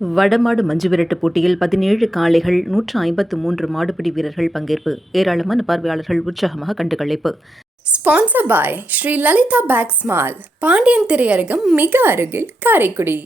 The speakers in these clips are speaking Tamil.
வடமாடு மஞ்சுவிரட்டு போட்டியில் பதினேழு காளைகள் நூற்று ஐம்பத்து மூன்று மாடுபிடி வீரர்கள் பங்கேற்பு. ஏராளமான பார்வையாளர்கள் உற்சாகமாக கண்டுகளிப்பு sponsor by Sri Lalitha bags mall Pandian திரையரங்கம் மிக அருகில் காரைக்குடி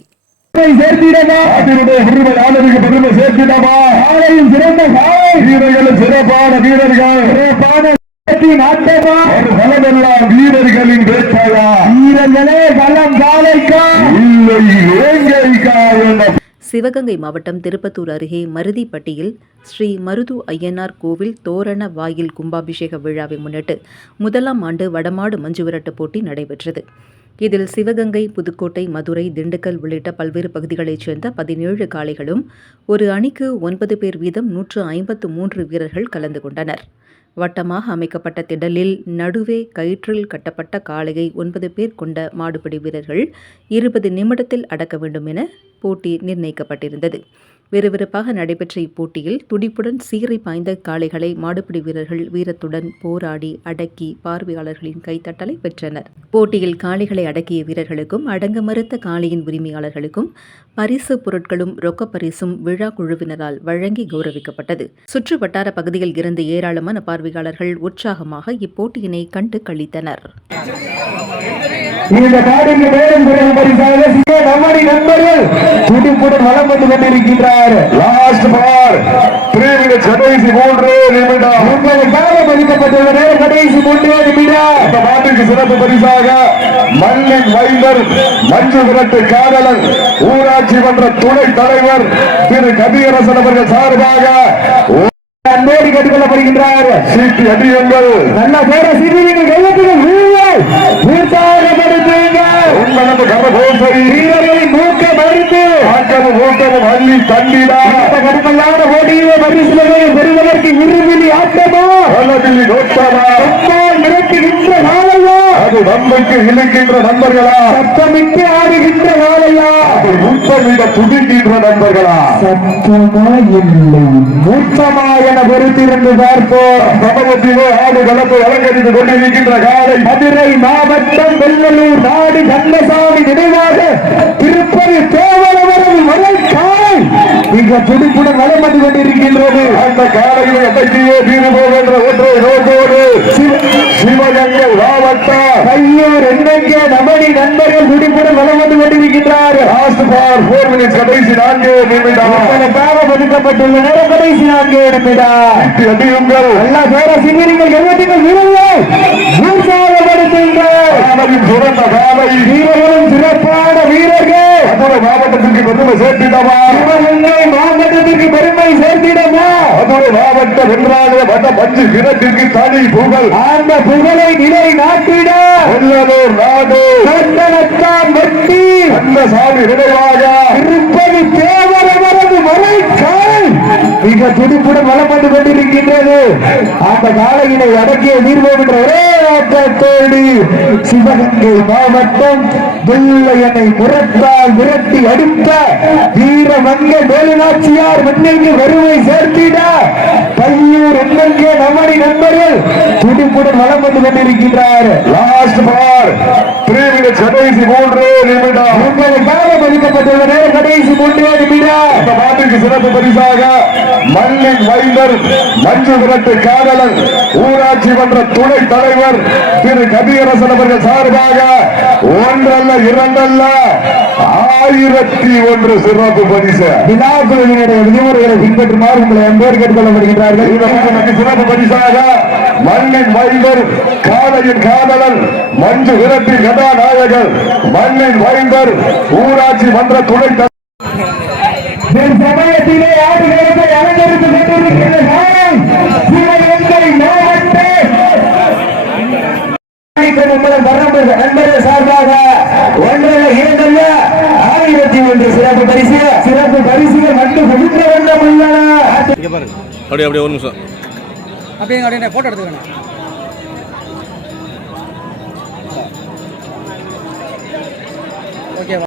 வீரர்களின் வேட்பாளா வீரர்களே பலம் காலைக்கா இல்லை வேங்கைக்கா என்ற சிவகங்கை மாவட்டம் திருப்பத்தூர் அருகே மருதிப்பட்டியில் ஸ்ரீ மருது ஐயனார் கோவில் தோரண வாயில் கும்பாபிஷேக விழாவை முன்னிட்டு முதலாம் ஆண்டு வடமாடு மஞ்சுவிரட்டு போட்டி நடைபெற்றது. இதில் சிவகங்கை புதுக்கோட்டை மதுரை திண்டுக்கல் உள்ளிட்ட பல்வேறு பகுதிகளைச் சேர்ந்த பதினேழு காளைகளும் ஒரு அணிக்கு ஒன்பது பேர் வீதம் நூற்று ஐம்பத்து மூன்று வீரர்கள் கலந்து கொண்டனர். வட்டமாக அமைக்கப்பட்ட திடலில் நடுவே கயிற்றில் கட்டப்பட்ட காளையை ஒன்பது பேர் கொண்ட மாடுபிடி வீரர்கள் இருபது நிமிடத்தில் அடக்க வேண்டும் என போட்டி நிர்ணயிக்கப்பட்டிருந்தது. விறுவிறுப்பாக நடைபெற்ற இப்போட்டியில் துடிப்புடன் சீறி பாய்ந்த காளைகளை மாடுபிடி வீரர்கள் வீரத்துடன் போராடி அடக்கி பார்வையாளர்களின் கைத்தட்டலை பெற்றனர். போட்டியில் காளைகளை அடக்கிய வீரர்களுக்கும் அடங்க மறுத்த காளையின் உரிமையாளர்களுக்கும் பரிசு பொருட்களும் ரொக்க பரிசும் விழா குழுவினரால் வழங்கி கௌரவிக்கப்பட்டது. சுற்று வட்டார பகுதியில் இருந்த ஏராளமான பார்வையாளர்கள் உற்சாகமாக இப்போட்டியினை கண்டு கழித்தனர் இந்த நாடுக்கு மேலும் பரிசாக நம்மடி நண்பர்கள் துடிப்புடன் வளம் வந்து கொண்டிருக்கின்றார். லாஸ்ட் பார் பிரிவின கடைசி மூன்று நிமிடம். மதிக்கப்பட்டுள்ள நேரம் கடைசி மூன்று நிமிடம். இந்த நாட்டுக்கு சிறப்பு பரிசாக மண்ணின் வைந்தர் மஞ்சு விரட்டு காதலன் ஊராட்சி மன்ற துணைத் தலைவர் திரு கதியரசன் அவர்கள் சார்பாக அன்போடு கேட்டுக்கொள்ளப்படுகின்றார். சீட்டு அடியுங்கள். நல்ல பேர சிறுவீங்கள் கையெழுத்துகள் வீரர்கள் உற்சாகப்படுத்துங்கள் உங்களது கரகோசரி. வீரர்களின் மூக்க மறுத்து ஆக்கமும் ஊக்கமும் அள்ளி தள்ளிடா கடுமையான போட்டியிலே பரிசுகளை பெறுவதற்கு இருமிலி ஆட்டமா அல்லதில்லி நோட்டமா ரொம்ப மிரட்டுகின்ற காலையா அது நம்பைக்கு இழுக்கின்ற நண்பர்களா? சத்தமிட்டு ஆடுகின்ற உத்தமிட துடிக்கின்ற நண்பர்களா? சத்தமா இல்லை மூர்த்தமா என பொறுத்திருந்து பார்ப்போம் சமூகத்திலே ஆடு கலப்பு அலங்கரித்துக் கொண்டிருக்கின்ற காலை. மதுரை மாவட்டம் வெள்ளலூர் நாடு கந்தசாமி நினைவாக திருப்பதி தேவரவரது வரை துடிப்புடன் வலம் வந்து கொண்டிருக்கின்றது. அந்த காலையில் அட்டையே தீர்வு போகின்ற ஒன்றை நோக்கோடு சிவ- சிவகங்கை மாவட்டம் கையூர் எண்ணெங்கே நமடி நண்பர்கள் துடிப்புடன் வலம் வந்து கொண்டிருக்கின்றார் லாஸ்ட் பார் போர் மினிட்ஸ் கடைசி நான்கு நிமிடம். உங்களுக்காக ஒதுக்கப்பட்டுள்ள நேரம் கடைசி நான்கு நிமிடம். அடியுங்கள். எல்லா பேர சிங்கிரிகள் எழுவதுங்கள் வீரர்கள் சிறந்த காலை. வீரர்களும் சிறப்பான வீரர்கள். மாவட்டத்திற்கு பெருமை சேர்த்திடவா சிவகங்கை மாவட்டத்திற்கு பெருமை சேர்த்திடவா மாவட்டம் என்றாலே வந்த மஞ்சு கிணற்றிற்கு தனி புகழ். அந்த புகழை நிலை நாட்டிட. வெள்ளலூர் நாடு. கண்டனத்தான் வெட்டி. அந்த சாமி நினைவாக. திருப்பதி தேவரவரது வரை கால் மிக துடிப்புடன் வளம் கொண்டிருக்கின்றது. அந்த காலையினை அடக்கிய தீர்வோம் என்ற ஒரே ஆட்டத்தோடு சிவகங்கை மாவட்டம் வெள்ளையனை முரட்டால் விரட்டி அடித்த வீரமங்க வேலுநாச்சியார் மண்ணிற்கு வறுமை சேர்த்திட பையூர் எண்ணெங்கே நம்மடி நண்பர்கள் துடிப்புடன் வளம் வந்து கொண்டிருக்கின்றார். Last bar. கடைசி மூன்று நிமிடம். உங்களுக்காக மதிக்கப்பட்டுள்ள கடைசி மூன்றே நிமிடம். இந்த நாட்டுக்கு சிறப்பு பரிசாக மண்ணின் வைந்தர் மஞ்சு விரட்டு காதலன் ஊராட்சி மன்ற துணைத் தலைவர் திரு கதியரசன் அவர்கள் சார்பாக ஒன்றல்ல இரண்டல்ல ஆயிரத்தி ஒன்று சிறப்பு பரிசு. விழாக்குழுவினுடைய விதிமுறைகளை பின்பற்றுமாறு உங்களை அன்போடு கேட்டுக்கொள்ளப்படுகின்றார்கள். சிறப்பு பரிசாக மண்ணின் வைந்தர் காலையின் காதலன் மஞ்சு விரட்டின் கதாநாயகர் மண்ணின் வைந்தர் ஊராட்சி மன்ற தலைவர் சமயத்திலே ஆடுகளத்தை அலங்கரித்துக் கொண்டிருக்கின்ற காலம் சிவகங்கை மாவட்ட உங்களை வரம்பு நண்பர்கள் சார்பாக ஒன்றரை இரண்டல்ல ஆயிரத்தி ஒன்று சிறப்பு பரிசு. சிறப்பு பரிசுகள் மட்டும் கொடுக்க வேண்டும் உள்ளன. அப்படியே அப்படியே ஒரு நிமிஷம். அப்படியே அப்படியே ஃபோட்டோ எடுத்துக்கணும் ஓகேவா?